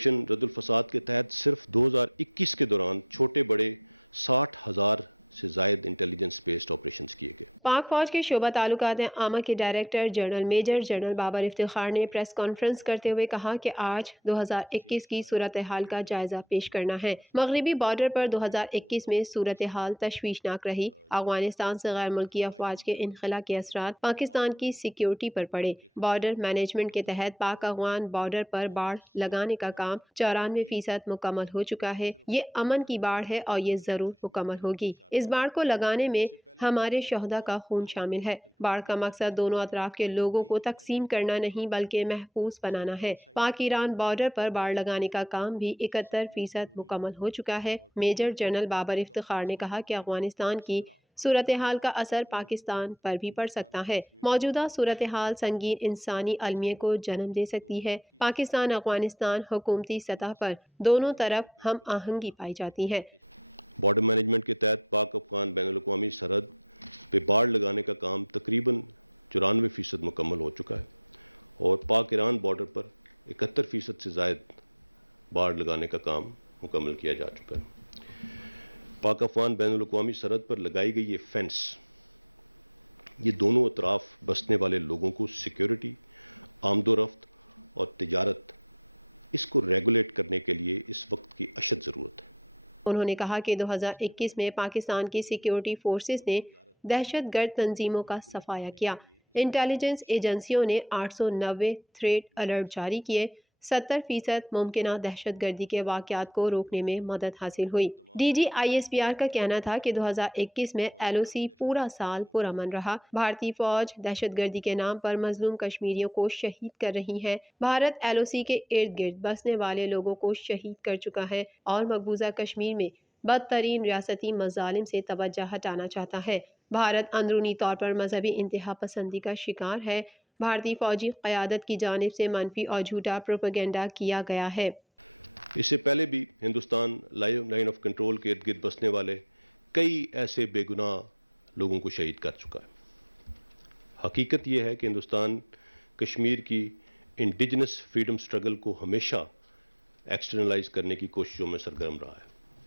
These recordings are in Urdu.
آپریشن رد الفساد کے تحت صرف 2021 کے دوران چھوٹے بڑے 60,000 سے زائد انٹیلیجنس بیسڈ آپریشن کیے گئے۔ پاک فوج کے شعبہ تعلقات عامہ کے director general major general Babar Iftikhar نے پریس کانفرنس کرتے ہوئے کہا کہ آج 2021 کی صورتحال کا جائزہ پیش کرنا ہے۔ مغربی بارڈر پر 2021 میں صورتحال تشویشناک رہی۔ افغانستان سے غیر ملکی افواج کے انخلا کے اثرات پاکستان کی سیکیورٹی پر پڑے۔ بارڈر مینجمنٹ کے تحت پاک افغان بارڈر پر باڑ لگانے کا کام 94% مکمل ہو چکا ہے۔ یہ امن کی باڑ ہے اور یہ ضرور مکمل ہوگی۔ اس باڑ کو لگانے میں ہمارے شہداء کا خون شامل ہے۔ باڑ کا مقصد دونوں اطراف کے لوگوں کو تقسیم کرنا نہیں بلکہ محفوظ بنانا ہے۔ پاک ایران بارڈر پر باڑ لگانے کا کام بھی 71% مکمل ہو چکا ہے۔ میجر جنرل بابر افتخار نے کہا کہ افغانستان کی صورتحال کا اثر پاکستان پر بھی پڑ سکتا ہے۔ موجودہ صورتحال سنگین انسانی المیہ کو جنم دے سکتی ہے۔ پاکستان افغانستان حکومتی سطح پر دونوں طرف ہم آہنگی پائی جاتی ہے۔ بارڈر مینجمنٹ کے تحت پاک افغان بین الاقوامی سرحد پہ باڑ لگانے کا کام تقریباً 94% مکمل ہو چکا ہے اور پاک ایران بارڈر پر 71% سے زائد باڑ لگانے کا کام مکمل کیا جا چکا ہے۔ پاک افغان بین الاقوامی سرحد پر لگائی گئی یہ فینس، یہ دونوں اطراف بسنے والے لوگوں کو سیکیورٹی، آمد و رفت اور تجارت، اس کو ریگولیٹ کرنے کے لیے اس وقت کی اشد ضرورت ہے۔ انہوں نے کہا کہ 2021 میں پاکستان کی سیکیورٹی فورسز نے دہشت گرد تنظیموں کا صفایا کیا۔ انٹیلیجنس ایجنسیوں نے 890 تھریٹ الرٹ جاری کیے۔ 70% ممکنہ دہشت گردی کے واقعات کو روکنے میں مدد حاصل ہوئی۔ ڈی جی ISPR کا کہنا تھا کہ 2021 میں LOC پورا سال پرامن رہا۔ بھارتی فوج دہشت گردی کے نام پر مظلوم کشمیریوں کو شہید کر رہی ہے۔ بھارت LOC کے ارد گرد بسنے والے لوگوں کو شہید کر چکا ہے اور مقبوضہ کشمیر میں بدترین ریاستی مظالم سے توجہ ہٹانا چاہتا ہے۔ بھارت اندرونی طور پر مذہبی انتہا پسندی کا شکار ہے۔ بھارتی فوجی قیادت کی جانب سے منفی اور جھوٹا پروپیگنڈا کیا گیا ہے۔ اس سے پہلے بھی ہندوستان لائن آف کنٹرول کے ارد گرد بسنے والے کئی ایسے بے گناہ لوگوں کو شہید کر چکا ہے۔ حقیقت یہ ہے کہ ہندوستان کشمیر کی انڈیجنس فریڈم سٹرگل کو ہمیشہ ایکسٹرنلائز کرنے کی کوششوں میں سرگرم رہا ہے۔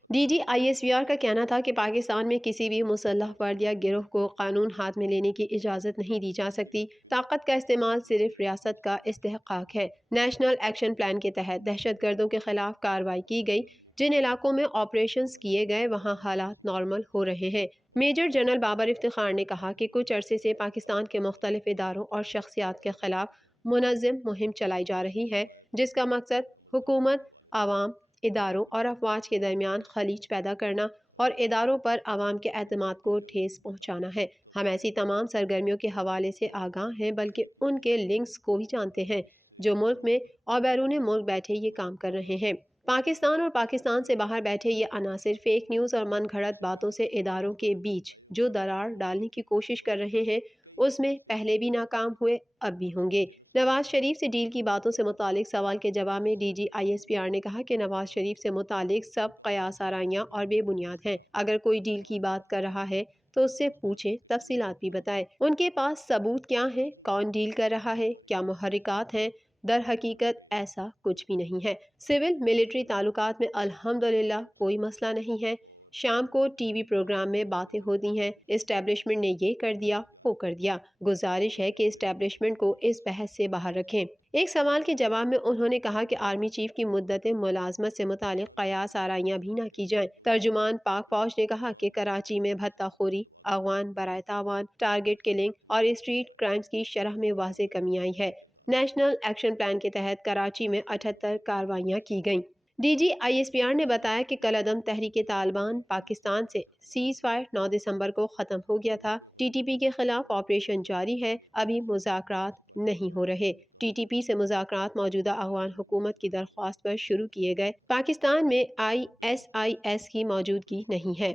ڈی جی ISPR کا کہنا تھا کہ پاکستان میں کسی بھی مسلح فرد یا گروہ کو قانون ہاتھ میں لینے کی اجازت نہیں دی جا سکتی۔ طاقت کا استعمال صرف ریاست کا استحقاق ہے۔ نیشنل ایکشن پلان کے تحت دہشت گردوں کے خلاف کارروائی کی گئی۔ جن علاقوں میں آپریشنز کیے گئے وہاں حالات نارمل ہو رہے ہیں۔ میجر جنرل بابر افتخار نے کہا کہ کچھ عرصے سے پاکستان کے مختلف اداروں اور شخصیات کے خلاف منظم مہم چلائی جا رہی ہے جس کا مقصد حکومت، عوام، اداروں اور افواج کے درمیان خلیج پیدا کرنا اور اداروں پر عوام کے اعتماد کو ٹھیس پہنچانا ہے۔ ہم ایسی تمام سرگرمیوں کے حوالے سے آگاہ ہیں بلکہ ان کے لنکس کو بھی جانتے ہیں جو ملک میں اور بیرون ملک بیٹھے یہ کام کر رہے ہیں۔ پاکستان اور پاکستان سے باہر بیٹھے یہ عناصر فیک نیوز اور من گھڑت باتوں سے اداروں کے بیچ جو درار ڈالنے کی کوشش کر رہے ہیں اس میں پہلے بھی ناکام ہوئے، اب بھی ہوں گے۔ نواز شریف سے ڈیل کی باتوں سے متعلق سوال کے جواب میں ڈی جی ISPR نے کہا کہ نواز شریف سے متعلق سب قیاس آرائیاں اور بے بنیاد ہیں۔ اگر کوئی ڈیل کی بات کر رہا ہے تو اس سے پوچھیں، تفصیلات بھی بتائے۔ ان کے پاس ثبوت کیا ہیں، کون ڈیل کر رہا ہے، کیا محرکات ہیں؟ در حقیقت ایسا کچھ بھی نہیں ہے۔ سول ملٹری تعلقات میں الحمدللہ کوئی مسئلہ نہیں ہے۔ شام کو ٹی وی پروگرام میں باتیں ہوتی ہیں، اسٹیبلشمنٹ نے یہ کر دیا، وہ کر دیا۔ گزارش ہے کہ اسٹیبلشمنٹ کو اس بحث سے باہر رکھیں۔ ایک سوال کے جواب میں انہوں نے کہا کہ آرمی چیف کی مدت ملازمت سے متعلق قیاس آرائیاں بھی نہ کی جائیں۔ ترجمان پاک فوج نے کہا کہ کراچی میں بھتہ خوری، اغوان برائے تاوان، ٹارگٹ کلنگ اور اسٹریٹ کرائمز کی شرح میں واضح کمی آئی ہے۔ نیشنل ایکشن پلان کے تحت کراچی میں 78 کارروائیاں کی گئیں۔ ڈی جی ISPR نے بتایا کہ کل عدم تحریک طالبان پاکستان سے سیز فائر 9 دسمبر کو ختم ہو گیا تھا۔ TTP کے خلاف آپریشن جاری ہے، ابھی مذاکرات نہیں ہو رہے۔ TTP سے مذاکرات موجودہ افغان حکومت کی درخواست پر شروع کیے گئے۔ پاکستان میں ISIS کی موجودگی نہیں ہے۔